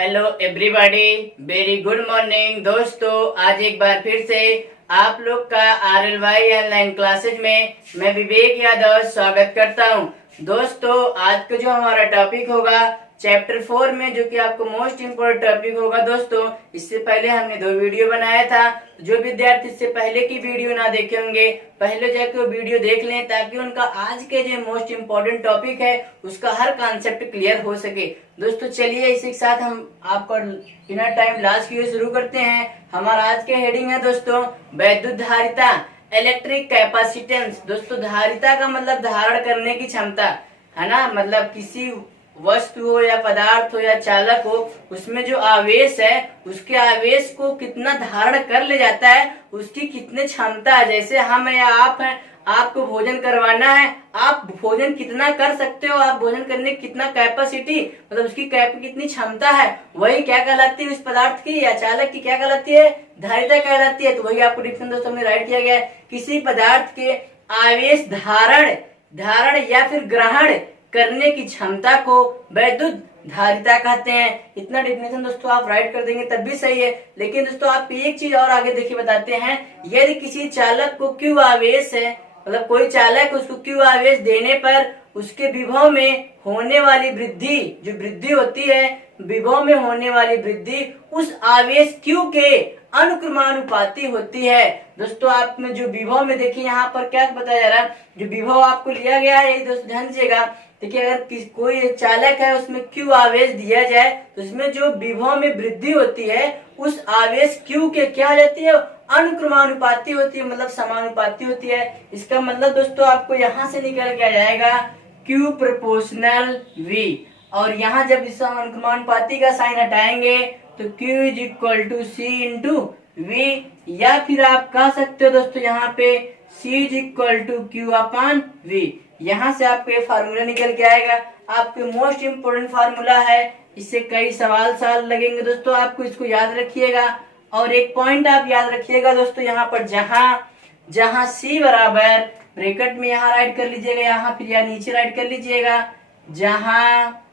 Hello everybody, very good morning दोस्तों। आज एक बार फिर से आप लोग का RLY ऑनलाइन क्लासेज में मैं विवेक यादव स्वागत करता हूं। दोस्तों आज का जो हमारा टॉपिक होगा चैप्टर 4 में, जो कि आपको मोस्ट इम्पोर्टेंट टॉपिक होगा दोस्तों। इससे पहले हमने 2 वीडियो बनाया था। जो विद्यार्थी इससे पहले की वीडियो ना देखे होंगे, पहले जाके वो वीडियो देख लें, ताकि उनका आज के जो मोस्ट इम्पोर्टेंट टॉपिक है उसका हर कॉन्सेप्ट क्लियर हो सके। दोस्तों चलिए इसी के साथ हम आपको बिना टाइम लॉस किए शुरू करते हैं। हमारा आज के हेडिंग है दोस्तों वैद्युत धारिता, इलेक्ट्रिक कैपेसिटेंस। दोस्तों धारिता का मतलब धारण करने की क्षमता है ना, मतलब किसी वस्तु हो या पदार्थ हो या चालक हो, उसमें जो आवेश है उसके आवेश को कितना धारण कर ले जाता है, उसकी कितनी क्षमता है। जैसे हम या आप हैं, आपको भोजन करवाना है, आप भोजन कितना कर सकते हो, आप भोजन करने की कितना कैपेसिटी, मतलब उसकी कितनी क्षमता है, वही क्या कहलाती है उस पदार्थ की या चालक की क्या कहलाती है, धारिता कहलाती है। तो वही आपको डिफिनेशन दोस्तों में राइट किया गया है। किसी पदार्थ के आवेश धारण या फिर ग्रहण करने की क्षमता को वैद्युत धारिता कहते हैं। इतना डिफिनेशन दोस्तों आप राइट कर देंगे तब भी सही है। लेकिन दोस्तों आप एक चीज और आगे देखिए बताते हैं, यदि किसी चालक को Q आवेश है, मतलब कोई चालक उसको Q आवेश देने पर उसके विभव में होने वाली वृद्धि, जो वृद्धि होती है विभव में होने वाली वृद्धि उस आवेश Q के अनुक्रमानुपाती होती है। दोस्तों आप में जो विभव में देखिए यहाँ पर क्या बताया जा रहा है, जो विभव आपको लिया गया है यही दोस्तों ध्यान दीजिएगा। देखिए अगर कोई चालक है उसमें Q आवेश दिया जाए तो उसमें जो विभव में वृद्धि होती है उस आवेश Q के क्या हो जाती है, अनुक्रमानुपाती होती है, मतलब समानुपाती होती है। इसका मतलब दोस्तों आपको यहाँ से निकल के आ जाएगा Q प्रोपोर्शनल V, और यहाँ जब इस अनुक्रमानुपाती का साइन हटाएंगे तो Q is equal to C into V, या फिर आप कह सकते हो दोस्तों यहाँ पे C is equal to Q upon V। यहाँ से आपको ये फार्मूला निकल के आएगा। आपके मोस्ट इम्पोर्टेंट फार्मूला है, इससे कई सवाल लगेंगे दोस्तों, आपको इसको याद रखिएगा। और एक पॉइंट आप याद रखिएगा दोस्तों, यहाँ पर जहाँ C बराबर ब्रैकेट में यहाँ राइट कर लीजिएगा, यहाँ फिर या नीचे राइट कर लीजिएगा, जहाँ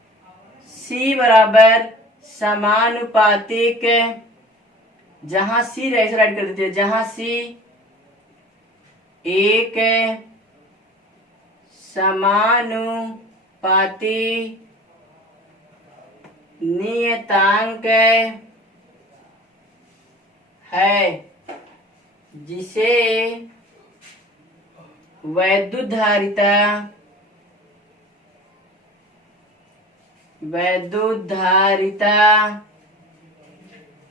C बराबर समानुपातिक, जहाँ C ऐसे राइट कर देते हैं, जहाँ C एक समानुपाती नियतांक है, जिसे वैद्युत धारिता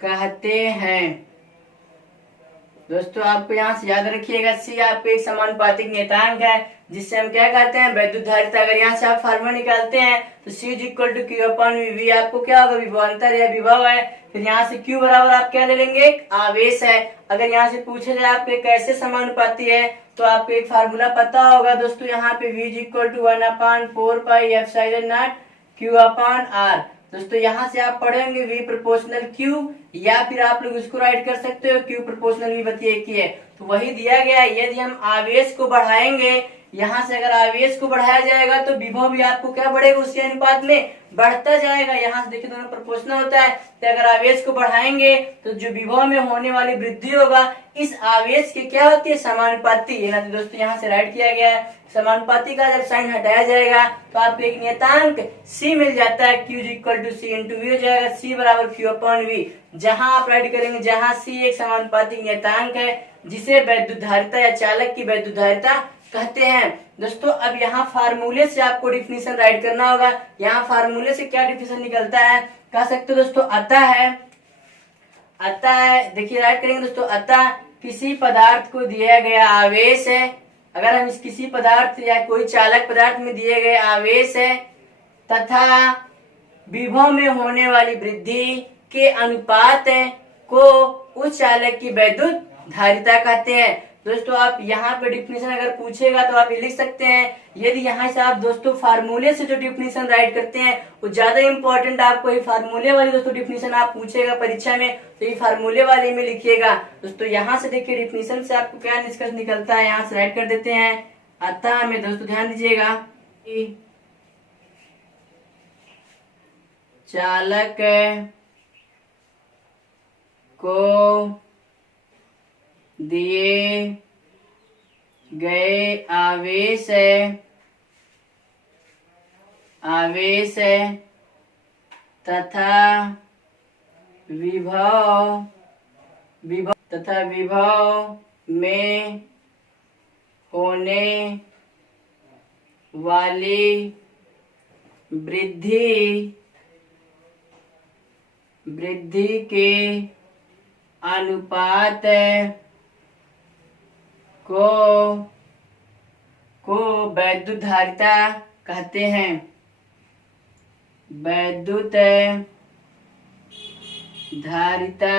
कहते हैं। दोस्तों आपको यहाँ से याद रखिएगा, C आपको एक समानुपातिक नियतांक है जिससे हम क्या कहते हैं, वैद्युत धारिता। अगर यहाँ से आप फार्मूला निकालते हैं तो C is equal to Q upon V, आपको क्या होगा, विभवांतर या विभव है। फिर यहाँ से Q बराबर आप क्या ले लेंगे, एक आवेश है। अगर यहाँ से पूछे जाए आपके कैसे समानुपाती है तो आपको एक फार्मूला पता होगा दोस्तों, यहाँ पे V is equal to 1/4 pi epsilon nought Q upon R। दोस्तों यहाँ से आप पढ़ेंगे V प्रोपोर्शनल Q, या फिर आप लोग उसको राइट कर सकते हो Q प्रोपोर्शनल V बतिए एक ही है। तो वही दिया गया है। यदि हम आवेश को बढ़ाएंगे, यहाँ से अगर आवेश को बढ़ाया जाएगा तो विभव भी आपको क्या बढ़ेगा, उसी अनुपात में बढ़ता जाएगा। यहाँ से देखिए दोनों प्रोपोर्शनल होता है, तो अगर आवेश को बढ़ाएंगे तो जो विभव में होने वाली वृद्धि होगा इस आवेश की क्या होती है, समानुपाती। ये ना तो दोस्तों यहाँ से राइट किया गया है। समानुपाती का जब साइन हटाया जाएगा तो आपको एक नियतांक C मिल जाता है, Q equal to C into V हो जाएगा, C बराबर Q अपॉन V। जहां आप राइट करेंगे, जहां C एक समानुपातिक नियतांक है जिसे वैद्युत धारिता या चालक की वैद्युत धारिता कहते हैं। दोस्तों अब यहाँ फार्मूले से आपको डिफिनीशन राइट करना होगा। यहाँ फार्मूले से क्या डिफिनीशन निकलता है, कह सकते हो दोस्तों, अतः है, देखिए राइट करेंगे दोस्तों, अतः किसी पदार्थ को दिया गया आवेश है, अगर हम इस किसी पदार्थ या कोई चालक पदार्थ में दिए गए आवेश है तथा विभव में होने वाली वृद्धि के अनुपात को उस चालक की वैद्युत धारिता कहते हैं। दोस्तों आप यहाँ पे डिफिनीशन अगर पूछेगा तो आप ये लिख सकते हैं। यदि यहाँ से आप दोस्तों फार्मूले से जो डिफिनीशन राइट करते हैं वो ज्यादा इंपॉर्टेंट, आपको ये फार्मूले वाली दोस्तों डिफिनीशन आप पूछेगा परीक्षा में तो ये फार्मूले वाले में लिखिएगा। दोस्तों यहाँ से देखिए डिफिनीशन से आपको क्या निष्कर्ष निकलता है, यहाँ से राइट कर देते हैं। अतः में दोस्तों ध्यान दीजिएगा, चालक को दिए गए आवेश तथा विभव में होने वाली वृद्धि के अनुपात को वैद्युत धारिता कहते हैं। वैद्युत धारिता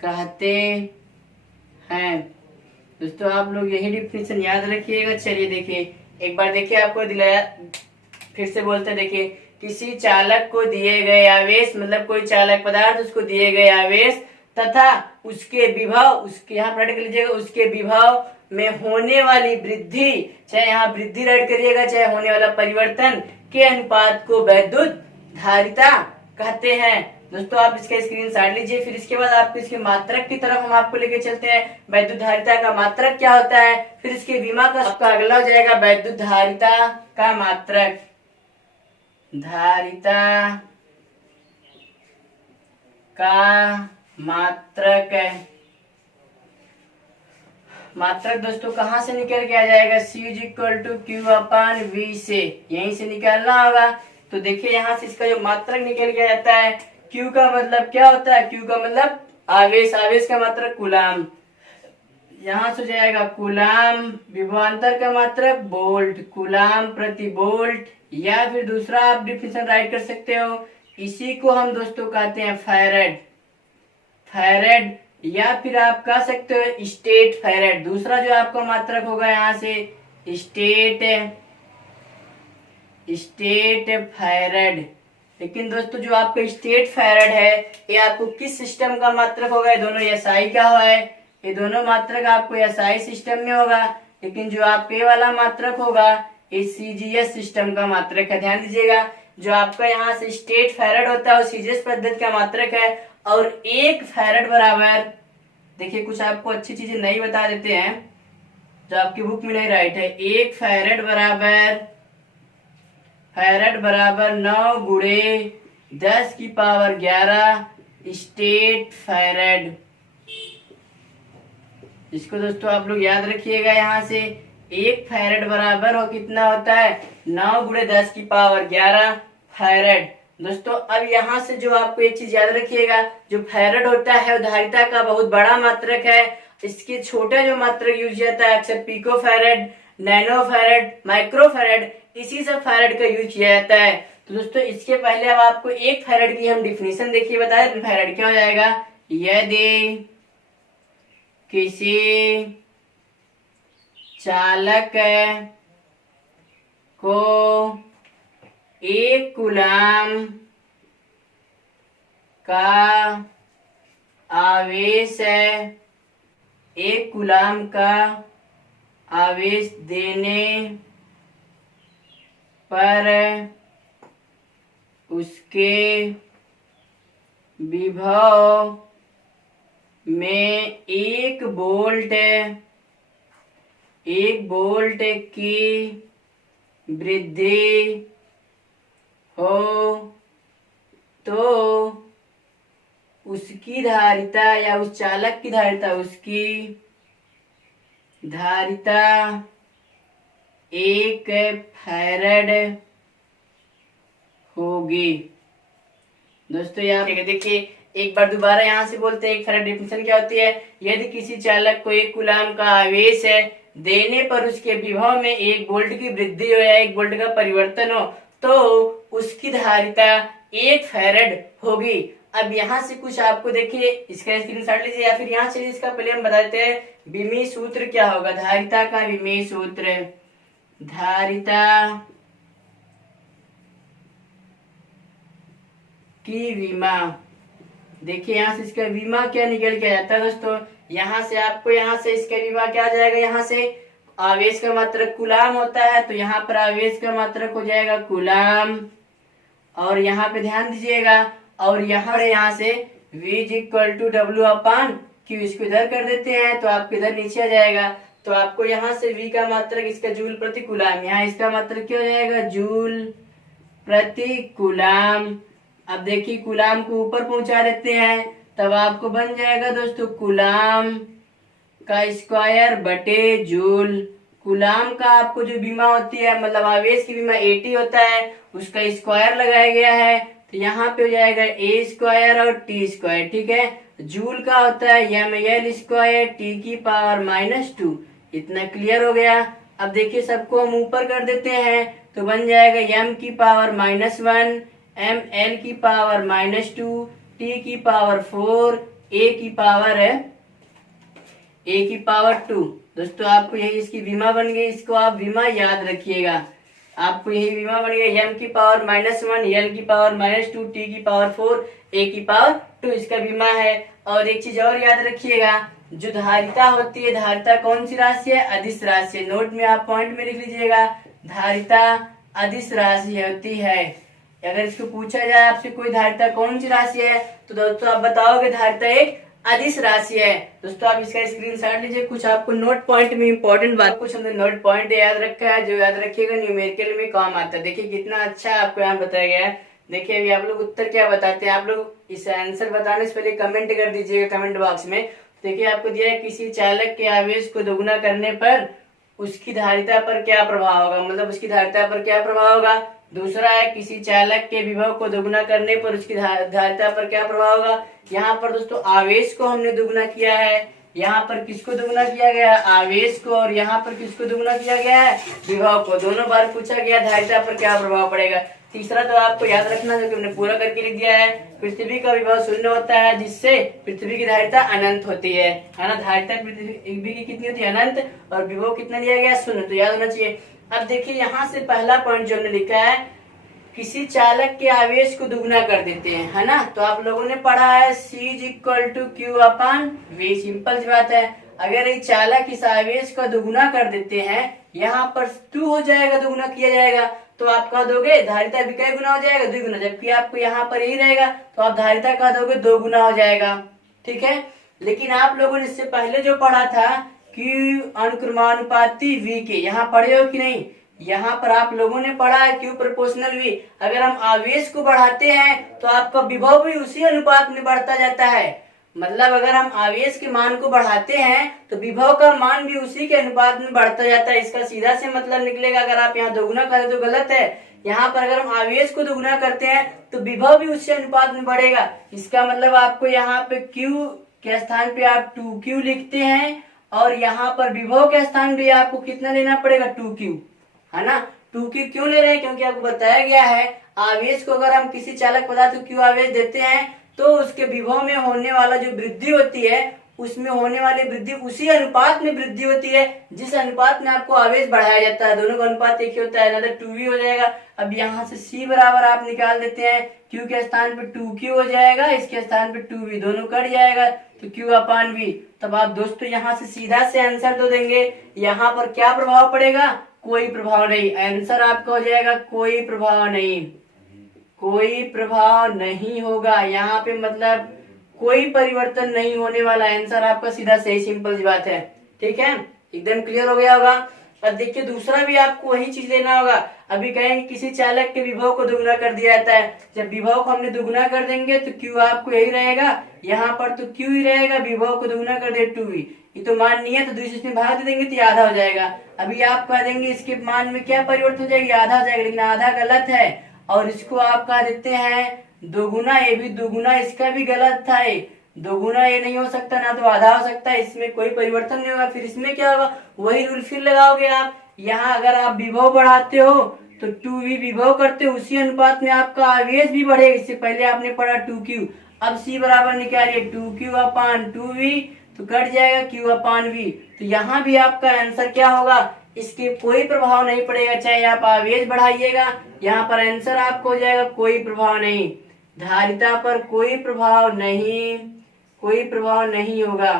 कहते हैं। दोस्तों आप लोग यही डिफिनेशन याद रखिएगा। चलिए देखिए एक बार देखिए, आपको दिलाया, फिर से बोलते देखिए, किसी चालक को दिए गए आवेश, मतलब कोई चालक पदार्थ, उसको दिए गए आवेश तथा उसके विभव, उसके यहाँ पढ़ कर लीजिएगा, उसके विभव में होने वाली वृद्धि, चाहे यहाँ वृद्धि राइट करिएगा, चाहे होने वाला परिवर्तन के अनुपात को वैद्युत धारिता कहते हैं। दोस्तों आप इसका स्क्रीनशॉट लीजिए। फिर इसके बाद आपको इसके मात्रक की तरफ हम आपको लेके चलते हैं। वैद्युत धारिता का मात्रक क्या होता है, फिर इसके विमा का आपका अगला हो जाएगा वैद्युत धारिता का मात्रक। धारिता का मात्रक दोस्तों कहाँ से निकल के आ जाएगा, C=Q/V से, यहीं से निकालना होगा। तो देखिए यहाँ से इसका जो मात्रक निकल के आता है, Q का मतलब क्या होता है, Q का मतलब आवेश, आवेश का मात्रक कूलाम, यहाँ से जाएगा कूलाम, विभवांतर का मात्रक वोल्ट, कूलाम प्रति वोल्ट, या फिर दूसरा आप डिफिनेशन राइट कर सकते हो, इसी को हम दोस्तों कहते हैं फैरेड, या फिर आप कह सकते हो स्टेट फैरेड। दूसरा जो आपका मात्रक होगा यहाँ से स्टेट फैरेड। लेकिन दोस्तों जो आपका स्टेट फैरेड है, ये आपको किस सिस्टम का मात्रक होगा, ये दोनों एसआई का है, ये दोनों मात्रक आपको एसआई सिस्टम में होगा। लेकिन जो आप पे वाला मात्रक होगा, ये सीजीएस सिस्टम का मात्रक है। ध्यान दीजिएगा, जो आपका यहाँ से स्टेट फैरेड होता है वो सीजीएस पद्धति का मात्रक है। और एक फैरेड बराबर, देखिए कुछ आपको अच्छी चीजें नहीं बता देते हैं जो आपकी बुक में नहीं राइट है। एक फैरेड बराबर 9 × 10⁻11 स्टेट फैरेड। इसको दोस्तों आप लोग याद रखिएगा। यहाँ से एक फैरेड बराबर हो कितना होता है, 9 × 10⁻11 फैरेड। दोस्तों अब यहाँ से जो आपको एक चीज याद रखिएगा, जो फैरेड होता है वो धारिता का बहुत बड़ा मात्रक है। इसके छोटे जो मात्रक यूज जाता है अक्सर pico farad, nano farad, micro farad, इसी सब फैरेड का यूज किया जाता है। तो दोस्तों इसके पहले अब आपको एक फैरेड की हम डिफिनेशन देखिए बताए। फैरेड क्या हो जाएगा, यदि किसी चालक को 1 कूलाम का आवेश 1 कूलाम का आवेश देने पर उसके विभव में 1 वोल्ट की वृद्धि हो तो उसकी धारिता या उस चालक की धारिता, उसकी धारिता 1 फैरेड होगी। दोस्तों यहाँ देखिए एक बार दोबारा यहाँ से बोलते हैं, एक फैरेड डिफिनेशन क्या होती है, यदि किसी चालक को 1 कूलाम का आवेश देने पर उसके विभव में 1 वोल्ट की वृद्धि हो या 1 वोल्ट का परिवर्तन हो तो उसकी धारिता 1 फैरेड होगी। अब यहाँ से कुछ आपको देखिए, इसका स्क्रीनशॉट लीजिए या फिर यहाँ से इसका पहले हम बताते हैं विमीय सूत्र क्या होगा। धारिता का विमीय सूत्र, धारिता की विमा, देखिए यहाँ से इसका विमा क्या निकल के जाता है दोस्तों। यहाँ से आपको यहाँ से इसका विमा क्या आ जाएगा, यहाँ से आवेश का मात्रक कूलाम होता है तो यहाँ पर आवेश का मात्रक हो जाएगा कूलाम, और यहाँ पे ध्यान दीजिएगा, और यहाँ से V is equal to W upon Q. इसको इधर कर देते हैं तो आपको इधर नीचे आ जाएगा। तो आपको यहाँ से V का मात्रक इसका जूल प्रति कूलाम, यहाँ इसका मात्रक क्या हो जाएगा, जूल प्रति कूलाम। अब देखिए कूलाम को ऊपर पहुंचा देते हैं, तब आपको बन जाएगा दोस्तों कूलाम का स्क्वायर बटे जूल। कूलाम का आपको जो बीमा होती है, मतलब आवेश की बीमा 80 होता है, उसका स्क्वायर लगाया गया है। तो यहाँ पे हो जाएगा ए स्क्वायर और टी स्क्वायर, ठीक है। जूल का होता है एम एल स्क्वायर टी की पावर -2। इतना क्लियर हो गया। अब देखिए सबको हम ऊपर कर देते हैं तो बन जाएगा m की पावर -1, एम एल की पावर -2, टी की पावर 4, ए की पावर है ए की पावर 2। दोस्तों आपको यही इसकी बीमा बन गई, इसको आप बीमा याद रखिएगा। आपको यही बीमा बन गई m की पावर -1, एल की पावर -2, टी की पावर 4, ए की पावर 2 इसका बीमा है। और एक चीज और याद रखिएगा, जो धारिता होती है, धारिता कौन सी राशि है, अदिश राशि है। नोट में आप पॉइंट में लिख लीजिएगा, धारिता अदिश राशि होती है। अगर इसको पूछा जाए आपसे कोई धारिता कौन सी राशि है, तो दोस्तों आप बताओगे धारिता एक अदिश राशि है। दोस्तों आप इसका स्क्रीनशॉट लीजिए। कुछ आपको नोट पॉइंट में इंपॉर्टेंट बात, कुछ हमने नोट पॉइंट याद रखा है, जो याद रखिएगा न्यूमेरिकल में काम आता है। देखिए कितना अच्छा आपको यहाँ बताया गया है। देखिए अभी आप लोग उत्तर क्या बताते हैं, आप लोग इस आंसर बताने से पहले कमेंट कर दीजिएगा कमेंट बॉक्स में। देखिए आपको दिया है, किसी चालक के आवेश को दोगुना करने पर उसकी धारिता पर क्या प्रभाव होगा, मतलब उसकी धारिता पर क्या प्रभाव होगा। दूसरा है, किसी चालक के विभव को दोगुना करने पर उसकी धारिता पर क्या प्रभाव होगा। यहाँ पर दोस्तों आवेश को हमने दोगुना किया है, यहाँ पर किसको दोगुना किया गया है, आवेश को, और यहाँ पर किसको दोगुना किया गया है, विभव को। दोनों बार पूछा गया धारिता पर क्या प्रभाव पड़ेगा। तीसरा तो आपको याद रखना, जो कि हमने पूरा करके लिख दिया है, पृथ्वी का विभव 0 होता है, जिससे पृथ्वी की धारिता अनंत होती है ना। धारिता पृथ्वी की कितनी होती है, अनंत, और विभव कितना लिया गया, 0। तो याद होना चाहिए। अब देखिए यहाँ से पहला पॉइंट जो हमने लिखा है, किसी चालक के आवेश को दुगुना कर देते हैं, है ना। तो आप लोगों ने पढ़ा है C is equal to Q upon V। Simple सी बात है, अगर ये चालक इस आवेश का दुगुना कर देते हैं, यहाँ पर 2 हो जाएगा, दुगुना किया जाएगा, तो आप कह दोगे धारिता भी कई गुना हो जाएगा, 2 गुना। जबकि आपको यहाँ पर यही रहेगा तो आप धारिता कह दोगे 2 गुना हो जाएगा, ठीक है। लेकिन आप लोगों ने इससे पहले जो पढ़ा था Q अनुक्रमानुपाती V के, यहाँ पढ़े हो कि नहीं। यहाँ पर आप लोगों ने पढ़ा है Q प्रोपोर्शनल V। अगर हम आवेश को बढ़ाते हैं तो आपका विभव भी उसी अनुपात में बढ़ता जाता है। मतलब अगर हम आवेश के मान को बढ़ाते हैं तो विभव का मान भी उसी के अनुपात में बढ़ता जाता है। इसका सीधा से मतलब निकलेगा, अगर आप यहाँ दोगुना करें तो गलत है। यहाँ पर अगर हम आवेश को दोगुना करते हैं तो विभव भी उसी अनुपात में बढ़ेगा। इसका मतलब आपको यहाँ पे Q के स्थान पे आप 2Q लिखते हैं, और यहाँ पर विभव के स्थान पे आपको कितना लेना पड़ेगा, 2Q, है ना। 2Q क्यों ले रहे हैं, क्योंकि आपको बताया गया है आवेश को अगर हम किसी चालक पदार्थ को Q आवेश देते हैं तो उसके विभव में होने वाला जो वृद्धि होती है, उसमें होने वाली वृद्धि उसी अनुपात में वृद्धि होती है जिस अनुपात में आपको आवेश बढ़ाया जाता है। दोनों का अनुपात एक ही होता है, ना 2V हो जाएगा। अब यहाँ से C बराबर आप निकाल देते हैं, Q के स्थान पे 2Q हो जाएगा, इसके स्थान पे 2V, दोनों कट जाएगा तो Q अपान V। तब आप दोस्तों यहाँ से सीधा से आंसर दो देंगे। यहाँ पर क्या प्रभाव पड़ेगा, कोई प्रभाव नहीं। आंसर आपका हो जाएगा कोई प्रभाव नहीं, कोई प्रभाव नहीं होगा। यहाँ पे मतलब कोई परिवर्तन नहीं होने वाला। आंसर आपका सीधा सही, सिंपल सी बात है, ठीक है। एकदम क्लियर हो गया होगा। और देखिए दूसरा भी आपको वही चीज लेना होगा। अभी कहेंगे किसी चालक के विभव को दुगुना कर दिया जाता है। जब विभव को हमने दुगुना कर देंगे तो Q आपको यही रहेगा, यहाँ पर तो Q ही रहेगा। विभव को दुगुना कर दे 2V, ये तो मान नहीं है, तो 2 से इसमें भाग दे देंगे तो आधा हो जाएगा। अभी आप कह देंगे इसके मान में क्या परिवर्तन हो जाएगी, आधा हो जाएगा, लेकिन आधा गलत है। और इसको आप कह देते हैं दोगुना, ये भी दोगुना, इसका भी गलत था। ये दोगुना ये नहीं हो सकता, ना तो आधा हो सकता है, इसमें कोई परिवर्तन नहीं होगा। फिर इसमें क्या होगा, वही रूल फिर लगाओगे आप। यहाँ अगर आप विभव बढ़ाते हो तो 2V विभव करते हो, उसी अनुपात में आपका आवेश भी बढ़ेगा। इससे पहले आपने पढ़ा 2Q। अब C बराबर निकालिए 2Q अपान 2V, तो कट जाएगा Q अपान V। तो यहाँ भी आपका आंसर क्या होगा, इसके कोई प्रभाव नहीं पड़ेगा, चाहे आप आवेश बढ़ाइएगा। यहाँ पर आंसर आपको हो जाएगा कोई प्रभाव नहीं, धारिता पर कोई प्रभाव नहीं, कोई प्रभाव नहीं होगा।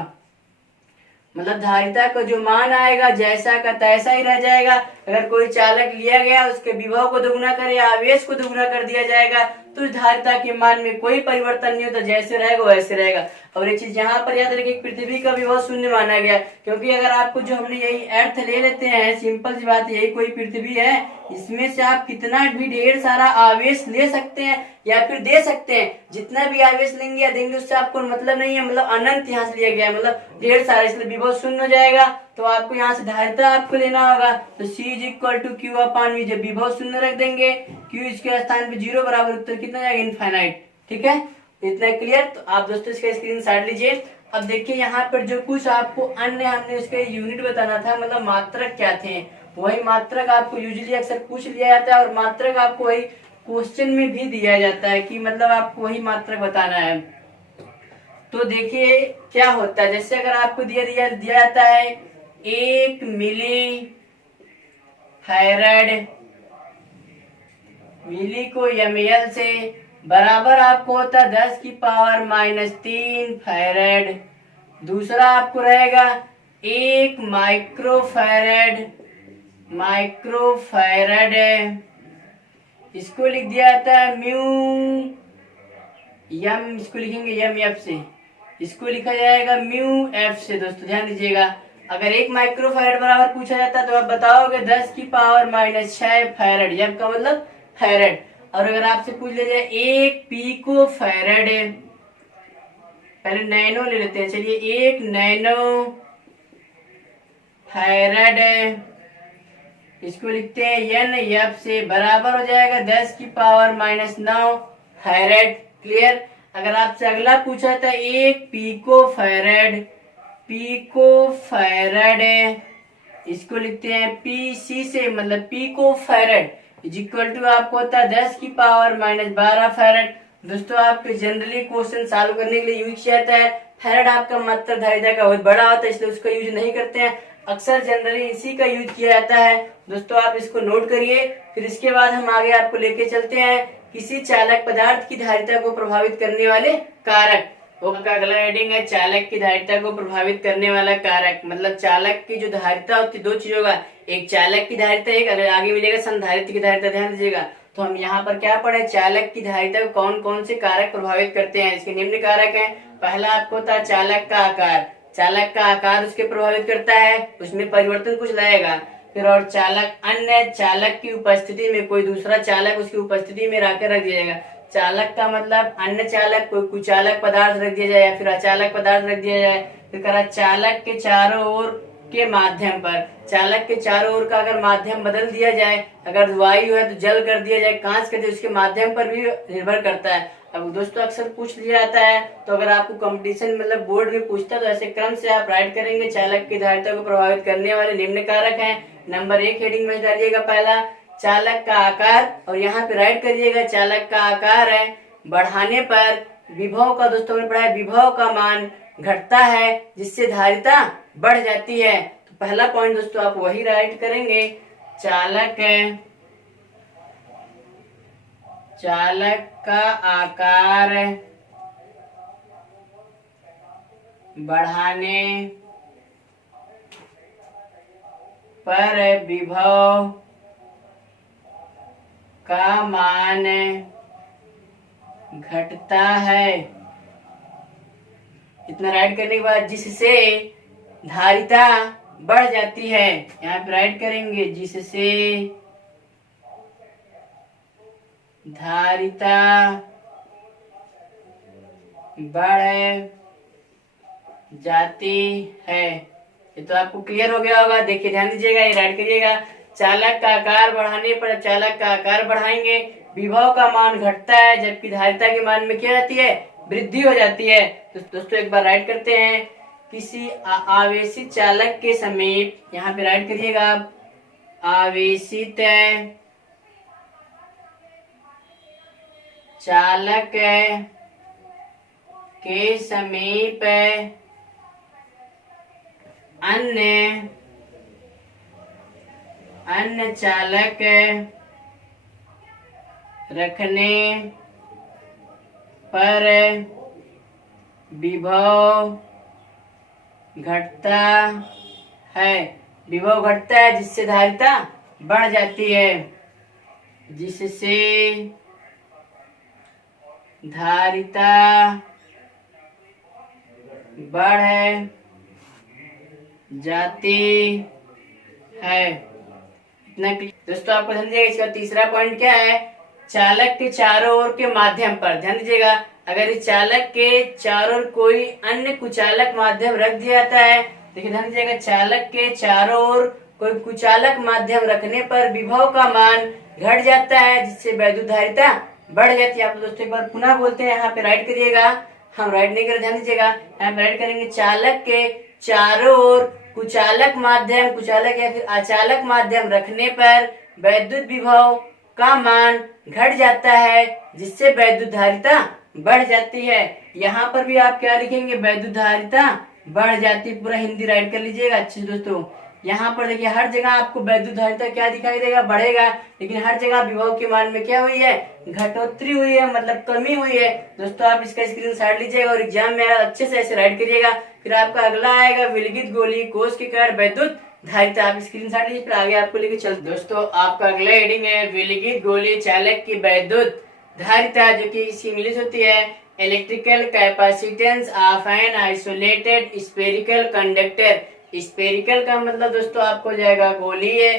मतलब धारिता का जो मान आएगा जैसा का तैसा ही रह जाएगा। अगर कोई चालक लिया गया, उसके विभव को दोगुना करे, आवेश को दोगुना कर दिया जाएगा, तो उस धारिता के मान में कोई परिवर्तन नहीं होता, जैसे रहेगा वैसे रहेगा। और एक चीज यहाँ पर याद रखिए, पृथ्वी का विभव शून्य माना गया, क्योंकि अगर आपको जो हमने यही अर्थ ले लेते हैं, सिंपल सी बात, यही कोई पृथ्वी है, इसमें से आप कितना भी ढेर सारा आवेश ले सकते हैं या फिर दे सकते हैं, जितना भी आवेश लेंगे या देंगे उससे आपको मतलब नहीं है, मतलब अनंत यहाँ से लिया गया है, मतलब ढेर सारा, इसलिए विभव शून्य हो जाएगा। तो आपको यहाँ से धारिता आपको लेना होगा, तो C is equal to Q upon V, जब विभव शून्य रख देंगे, क्यू इसके स्थान पे 0 बराबर, उत्तर कितना जाएगा, इनफाइनाइट। ठीक है, इतना क्लियर। तो आप दोस्तों इसका स्क्रीनशॉट लीजिए। अब देखिए यहाँ पर जो कुछ आपको अन्य हमने उसके यूनिट बताना था, मतलब मात्रक क्या थे, वही मात्रक आपको यूजुअली अक्सर पूछ लिया जाता है, और मात्रक आपको वही क्वेश्चन में भी दिया जाता है कि मतलब आपको वही मात्रक बताना है। तो देखिए क्या होता है, जैसे अगर आपको दिया जाता है 1 मिली फैराड, मिली को ml से बराबर आपको होता है 10 की पावर -3 फैराड। दूसरा आपको रहेगा 1 माइक्रोफैराड, माइक्रोफैराड है, इसको लिख दिया जाता है म्यू यम, इसको लिखेंगे यम एफ से, इसको लिखा जाएगा म्यू एफ से। दोस्तों ध्यान दीजिएगा, अगर 1 माइक्रोफैराड बराबर पूछा जाता है तो आप बताओगे 10 की पावर -6 फैराड, यम का मतलब फैराड। और अगर आपसे पूछ लिया जाए 1 पीको फैराड है, पहले नैनो ले लेते हैं, चलिए 1 नैनो फैराड है, इसको लिखते हैं एन एफ से, बराबर हो जाएगा 10 की पावर -9 फैराड। क्लियर। अगर आपसे अगला पूछा था 1 पीको फैराड, पीको फैराड है, इसको लिखते हैं पीसी से, मतलब pico farad is equal to आपको होता है 10 की पावर -12 फैराड। दोस्तों आपके जनरली क्वेश्चन सॉल्व करने के लिए यूज किया जाता है, फैराड आपका मात्रक धारिता का बहुत बड़ा होता है, इसलिए उसका यूज नहीं करते हैं, अक्सर जनरली इसी का यूज किया जाता है। दोस्तों आप इसको नोट करिए। फिर इसके बाद हम आगे आपको लेके चलते हैं किसी चालक पदार्थ की धारिता को प्रभावित करने वाले कारक। का अगला हेडिंग है चालक की धारिता को प्रभावित करने वाला कारक, मतलब चालक की जो धारिता होती है दो चीजों का, एक चालक की धारिता, एक अगर आगे मिलेगा संधारित्र की धारिता। ध्यान दीजिएगा, तो हम यहाँ पर क्या पढ़े, चालक की धारिता को कौन कौन से कारक प्रभावित करते हैं। इसके निम्न कारक हैं। पहला आपको होता है चालक का आकार, चालक का आकार उसके प्रभावित करता है, उसमें परिवर्तन कुछ लाएगा। फिर और चालक, अन्य चालक की उपस्थिति में कोई दूसरा चालक उसकी उपस्थिति में रख दिया जाएगा। चालक का मतलब अन्य चालक, कोई कुचालक पदार्थ रख दिया जाए या फिर अचालक पदार्थ रख दिया जाए। फिर करा चालक के चारों ओर के माध्यम पर, चालक के चारों ओर का अगर माध्यम बदल दिया जाए, अगर वायु है तो जल कर दिया जाए, कांच कर दिया, उसके माध्यम पर भी निर्भर करता है। अब दोस्तों अक्सर पूछ लिया जाता है, तो अगर आपको कंपटीशन मतलब बोर्ड में पूछता है तो ऐसे क्रम से आप राइट करेंगे। चालक की धारिता को प्रभावित करने वाले निम्न कारक हैं। नंबर 1 हेडिंग में डालिएगा पहला चालक का आकार, और यहाँ पे राइट करिएगा चालक का आकार है बढ़ाने पर विभव का, दोस्तों ने पढ़ा है विभव का मान घटता है जिससे धारिता बढ़ जाती है। तो पहला पॉइंट दोस्तों आप वही राइट करेंगे, चालक का आकार बढ़ाने पर विभव का मान घटता है। इतना राइट करने के बाद जिससे धारिता बढ़ जाती है, यहाँ पे राइट करेंगे जिससे धारिता बढ़ जाती है। ये तो आपको क्लियर हो गया होगा। देखिए ध्यान दीजिएगा, ये राइट करिएगा, चालक का आकार बढ़ाने पर, चालक का आकार बढ़ाएंगे, विभव का मान घटता है जबकि धारिता के मान में क्या जाती है, वृद्धि हो जाती है। तो दोस्तों एक बार राइट करते हैं, किसी आवेशित चालक के समीप, यहाँ पे राइट करिएगा आप, आवेशित चालक के समीप अन्य चालक रखने पर विभव घटता है। विभव घटता है जिससे धारिता बढ़ जाती है, जिससे धारिता बढ़ जाती है। इतना दोस्तों आपको ध्यान दीजिएगा। इसका तीसरा पॉइंट क्या है? चालक के चारों ओर के माध्यम पर। ध्यान दीजिएगा, अगर इस चालक के चारों ओर कोई अन्य कुचालक माध्यम रख दिया जाता है, देखिए ध्यान दीजिएगा, चालक के चारों ओर कोई कुचालक माध्यम रखने पर विभव का मान घट जाता है, जिससे वैद्युत धारिता बढ़ जाती है। आप दोस्तों एक बार पुनः बोलते हैं, यहाँ पे राइट करिएगा, हम राइट नहीं कर, ध्यान दीजिएगा, यहाँ पे राइट करेंगे, चालक के चारों ओर कुचालक माध्यम, कुचालक या फिर अचालक माध्यम रखने पर वैद्युत विभव का मान घट जाता है, जिससे वैद्युत धारिता बढ़ जाती है। यहाँ पर भी आप क्या लिखेंगे? वैद्युत धारिता बढ़ जाती है। पूरा हिंदी राइट कर लीजिएगा अच्छे से दोस्तों। यहाँ पर देखिए हर जगह आपको वैद्युत धारिता क्या दिखाई देगा? बढ़ेगा, लेकिन हर जगह विभव के मान में क्या हुई है? घटोत्तरी हुई है, मतलब कमी हुई है। दोस्तों आप इसका स्क्रीनशॉट लीजिएगा और एग्जाम में अच्छे से ऐसे राइट करिएगा। फिर आपका अगला आएगा विलगित गोली कोष के कारण वैद्युत धारिता। आप स्क्रीनशॉट लीजिए, फिर आगे आपको लेके चल। दोस्तों आपका अगला हेडिंग है विलगित गोली चालक की वैद्युत धारिता, जो कि इसकी इंग्लिश होती है electrical capacitance of an isolated spherical conductor. Spherical का मतलब दोस्तों आपको हो जाएगा गोली है,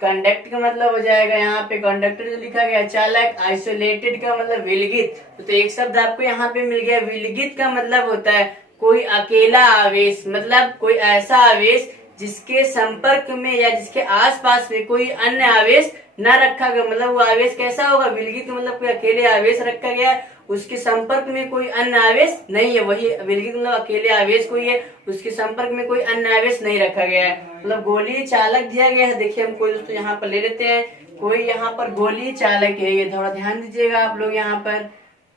कंडक्ट का मतलब हो जाएगा यहाँ पे कंडक्टर जो लिखा गया चालक, आइसोलेटेड का मतलब विलगित। तो एक शब्द आपको यहाँ पे मिल गया। विलगित का मतलब होता है कोई अकेला आवेश, मतलब कोई ऐसा आवेश जिसके संपर्क में या जिसके आसपास में कोई अन्य आवेश न रखा गया। मतलब वो आवेश कैसा होगा? विलगित का मतलब कोई अकेले आवेश रखा गया, उसके संपर्क में कोई अन्य आवेश नहीं है, वही विलगित मतलब अकेले आवेश कोई है, उसके संपर्क में कोई अन्य आवेश नहीं रखा गया है। मतलब गोलीय चालक दिया गया है। देखिए हम कोई दोस्तों यहाँ पर ले लेते हैं, कोई यहाँ पर गोलीय चालक है, ये थोड़ा ध्यान दीजिएगा आप लोग। यहाँ पर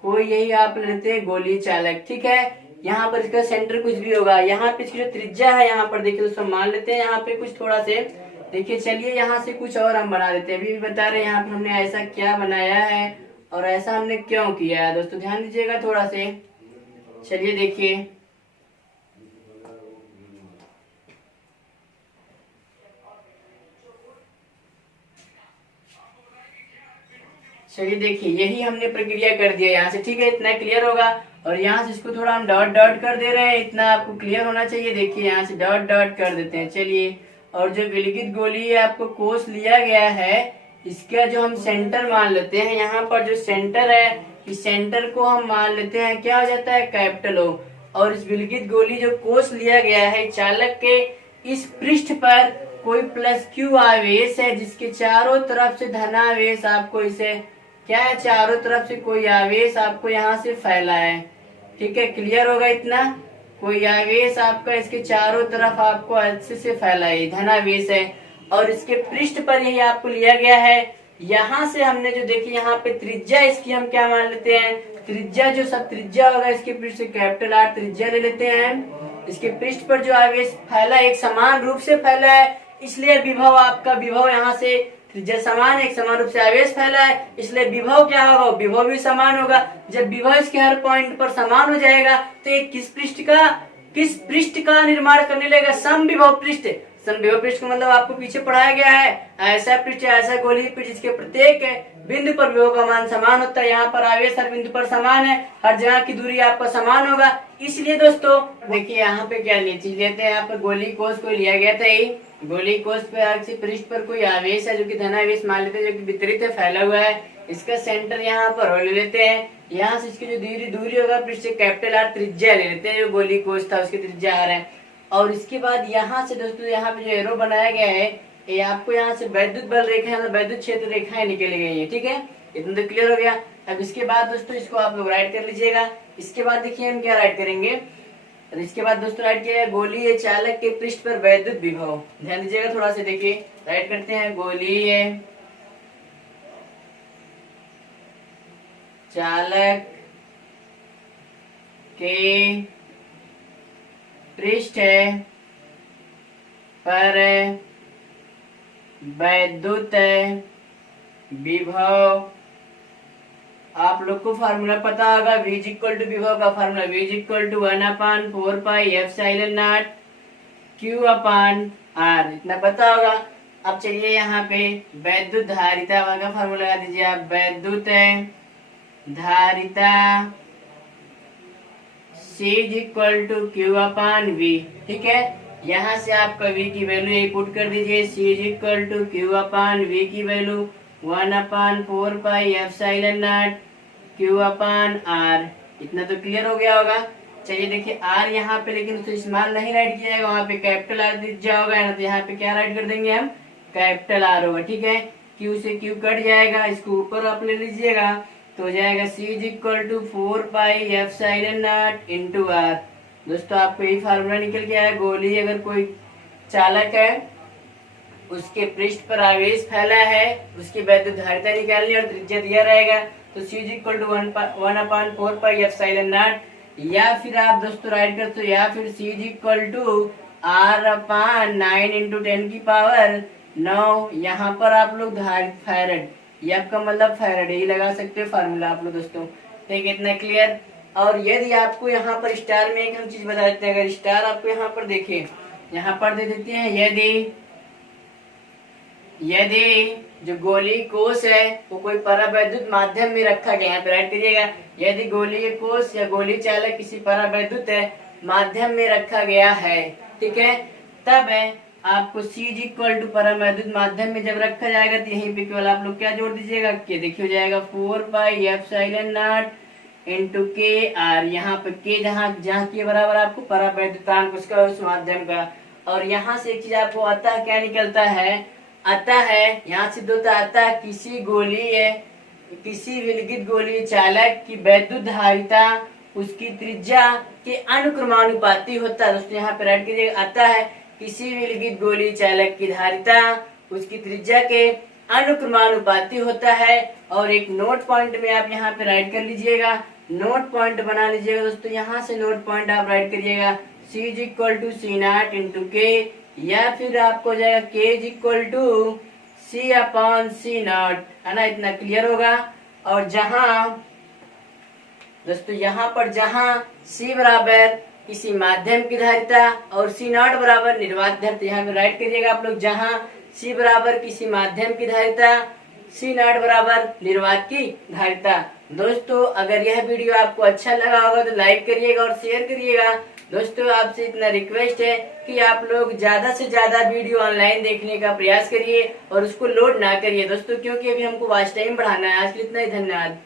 कोई यही आप लेते हैं गोलीय चालक, ठीक है। यहाँ पर इसका सेंटर कुछ भी होगा, यहाँ पे इसकी जो त्रिज्या है यहाँ पर देखिए दोस्तों मान लेते हैं यहाँ पे कुछ थोड़ा से, देखिए चलिए यहाँ से कुछ और हम बना देते हैं। अभी भी बता रहे हैं यहाँ पे हमने ऐसा क्या बनाया है और ऐसा हमने क्यों किया है। दोस्तों ध्यान दीजिएगा थोड़ा से, चलिए देखिए, चलिए देखिए यही हमने प्रक्रिया कर दिया यहाँ से, ठीक है, इतना क्लियर होगा। और यहाँ से इसको थोड़ा हम डॉट डॉट कर दे रहे हैं, इतना आपको क्लियर होना चाहिए। देखिए यहाँ से डॉट डॉट कर देते हैं, चलिए। और जो विलगित गोली है आपको कोष लिया गया है, इसका जो हम सेंटर मान लेते हैं, यहाँ पर जो सेंटर है, इस सेंटर को हम मान लेते हैं क्या हो जाता है? Capital O। और इस विलगित गोली जो कोष लिया गया है, चालक के इस पृष्ठ पर कोई प्लस Q आवेश है, जिसके चारों तरफ से धनावेश आपको इसे क्या है? चारों तरफ से कोई आवेश आपको यहाँ से फैला है, ठीक है, क्लियर होगा इतना। कोई आवेश आपका इसके चारों तरफ आपको अच्छे से फैला है, धनावेश है। और इसके पृष्ठ पर यही आपको लिया गया है। यहाँ से हमने जो देखिए यहाँ पे त्रिज्या इसकी हम क्या मान लेते हैं? त्रिज्या जो सब त्रिज्या होगा इसके पृष्ठ से कैपिटल R त्रिज्या ले लेते हैं। इसके पृष्ठ पर जो आवेश फैला एक समान रूप से फैला है, इसलिए विभव आपका विभव यहाँ से त्रिज्या समान है, एक समान रूप से आवेश फैला है, इसलिए विभव क्या होगा? विभव भी समान होगा। जब विभव इसके हर पॉइंट पर समान हो जाएगा तो ये किस पृष्ठ का निर्माण करने लगेगा? समविभव पृष्ठ। समविभव पृष्ठ का मतलब आपको पीछे पढ़ाया गया है, ऐसा पृष्ठ, ऐसा गोलीय पृष्ठ जिसके प्रत्येक बिंदु पर विभव का मान समान होता है। यहाँ पर आवेश हर बिंदु पर समान है, हर जगह की दूरी आपका समान होगा। इसलिए दोस्तों देखिए यहाँ पे क्या चीज लेते हैं, यहाँ पर गोलीय कोष को लिया गया था, यही गोलीय कोष पे पृष्ठ पर कोई आवेश है जो कि धनावेश मान लेते हैं, जो कि वितरित है, फैला हुआ है। इसका सेंटर यहाँ पर ले लेते हैं, यहाँ से इसकी जो दूरी होगा पृष्ठ से कैपिटल R त्रिज्या ले लेते हैं, जो गोलीय कोष था उसकी त्रिज्या R है। और इसके बाद यहाँ से दोस्तों यहाँ पे जो एरो बनाया गया है, ये आपको यहाँ से वैद्युत बल रेखा मतलब वैद्युत क्षेत्र रेखाएं निकल गई है, ठीक है, इतना तो क्लियर हो गया। अब इसके बाद दोस्तों इसको आप लोग राइट कर लीजिएगा। इसके बाद देखिए हम क्या राइट करेंगे, और इसके बाद दोस्तों राइट किया है गोलीय चालक के पृष्ठ पर वैद्युत विभव। ध्यान दीजिएगा थोड़ा सा, देखिए राइट करते हैं, गोलीय चालक के पृष्ठ पर वैद्युत विभव, आप लोग को फार्मूला पता होगा, V इक्वल टू विभव का formula V equal to 1/4πε0 Q/R, इतना पता होगा। अब चलिए यहाँ पे वैद्युत धारिता का फार्मूला लगा दीजिए आप। वैद्युत धारिता C is equal to Q upon V. ठीक है, यहाँ से आपका v की वैल्यू यही पुट कर दीजिए। C is equal to Q upon V की value 1/4 pi epsilon not Q upon R. इतना तो क्लियर हो गया होगा। चलिए देखिए आर यहाँ पे लेकिन उसको इस्तेमाल नहीं राइट किया जाएगा, वहाँ पे कैपिटल आर दिया होगा ना, तो यहाँ पे क्या राइट कर देंगे हम, कैपिटल आर होगा। ठीक है, क्यू से क्यू कट जाएगा, इसको ऊपर आप ले लीजिएगा तो हो जाएगा C is equal to 4 pi epsilon nought into R. दोस्तों आपको यही फार्मूला निकल के आया। गोली अगर कोई चालक है, उसके पृष्ठ पर आवेश फैला है, उसकी वैद्युत धारिता निकालनी और त्रिज्या दिया रहेगा, तो C is equal to 1/4 pi epsilon nought, या फिर आप दोस्तों राइट करते हो, या फिर C is equal to R/9 into 10⁻9। यहाँ पर आप लोग धारित फैरड, ये आपका मतलब फैरड यही लगा सकते हो फार्मूला आप लोग दोस्तों। ठीक है, इतना क्लियर। और यदि आपको यहाँ पर स्टार में एक हम चीज बता देते हैं, अगर स्टार आपको यहाँ पर देखे, यहाँ पर दे देते हैं, यदि जो गोली कोष है वो कोई परावैद्युत माध्यम में रखा गया, यहाँ पे राइट करिएगा, यदि गोली कोष या गोली चालक किसी परावैद्युत माध्यम में रखा गया है, ठीक है, तब है आपको C इज इक्वल टू परावैद्युत माध्यम में जब रखा जाएगा तो यहीं पे केवल आप लोग क्या जोड़ दीजिएगा, के देखिए हो जाएगा 4 पाई एप्सिलॉन नॉट इंटू के आर। यहाँ पे के जहाँ जहाँ के बराबर आपको परावैद्युतांक उसका उस माध्यम का। और यहाँ से एक चीज आपको अतः क्या निकलता है, अतः है यहाँ सिद्ध होता है अतः किसी गोली है, किसी विलगित गोली चालक की वैद्युत धारिता उसकी त्रिज्या के अनुक्रमानुपाती होता है। दोस्तों यहाँ पे राइट कीजिएगा, अतः है किसी विलगित गोली चालक की धारिता उसकी त्रिज्या के अनुक्रमानुपाती होता है। और एक नोट पॉइंट में आप यहाँ पे राइट कर लीजिएगा, नोट पॉइंट बना लीजिएगा दोस्तों। यहाँ से नोट पॉइंट आप राइट करिएगा, C is equal to C0 into K, या फिर आपको हो जाएगा K is equal to C/C0, है ना, इतना क्लियर होगा। और जहां दोस्तों यहाँ पर जहां C बराबर किसी माध्यम की धारिता और C0 बराबर निर्वात धारिता, यहाँ पे राइट करिएगा आप लोग, जहां C बराबर किसी माध्यम की धारिता, C0 बराबर निर्वात की धारिता। दोस्तों अगर यह वीडियो आपको अच्छा लगा होगा तो लाइक करिएगा और शेयर करिएगा। दोस्तों आपसे इतना रिक्वेस्ट है कि आप लोग ज्यादा से ज्यादा वीडियो ऑनलाइन देखने का प्रयास करिए और उसको लोड ना करिए दोस्तों, क्योंकि अभी हमको वॉच टाइम बढ़ाना है। आज के लिए इतना ही, धन्यवाद।